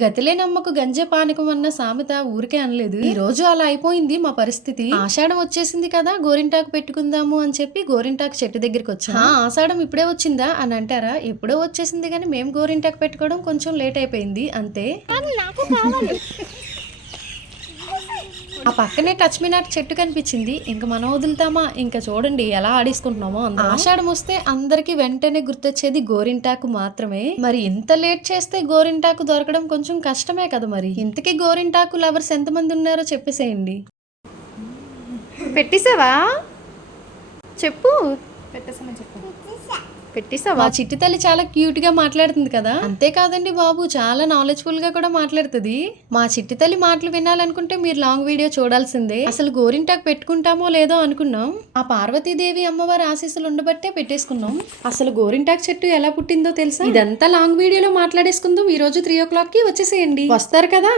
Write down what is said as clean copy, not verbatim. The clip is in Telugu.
గతిలే నమ్మకు గంజే పానకం అన్న సామెత ఊరికే అనలేదు. ఈ రోజు అలా అయిపోయింది మా పరిస్థితి. ఆషాఢం వచ్చేసింది కదా, గోరింటాకు పెట్టుకుందాము అని చెప్పి గోరింటాకు చెట్టు దగ్గరికి వచ్చా. ఆషాఢం ఇప్పుడే వచ్చిందా అని అంటారా? ఎప్పుడో వచ్చేసింది కానీ మేము గోరింటాకు పెట్టుకోవడం కొంచెం లేట్ అయిపోయింది అంతే. ఆ పక్కనే టచ్ మీ నాట్ చెట్టు కనిపించింది. ఇంక మనం వదులుతామా? ఇంకా చూడండి ఎలా ఆడేసుకుంటున్నామో. ఆషాఢం వస్తే అందరికి వెంటనే గుర్తొచ్చేది గోరింటాకు మాత్రమే. మరి ఇంత లేట్ చేస్తే గోరింటాకు దొరకడం కొంచెం కష్టమే కదా. మరి ఇంతకీ గోరింటాకు లవర్స్ ఎంతమంది ఉన్నారో చెప్పేసేయండి. పెట్టేసావా? చెప్పు. పెట్టేసావా? చిట్టి తల్లి చాలా క్యూట్ గా మాట్లాడుతుంది కదా. అంతేకాదండి బాబు, చాలా నాలెడ్జ్ఫుల్ గా కూడా మాట్లాడుతుంది. మా చిట్టి తల్లి మాటలు వినాలనుకుంటే మీరు లాంగ్ వీడియో చూడాల్సిందే. అసలు గోరింటాకు పెట్టుకుంటామో లేదో అనుకున్నాం. ఆ పార్వతీదేవి అమ్మవారి ఆశీస్సులు ఉండబట్టే పెట్టేసుకున్నాం. అసలు గోరింటాకు చెట్టు ఎలా పుట్టిందో తెలుసా? ఇదంతా లాంగ్ వీడియోలో మాట్లాడేసుకుందాం. ఈ రోజు 3 o'clock కి వచ్చేసేయండి. వస్తారు కదా.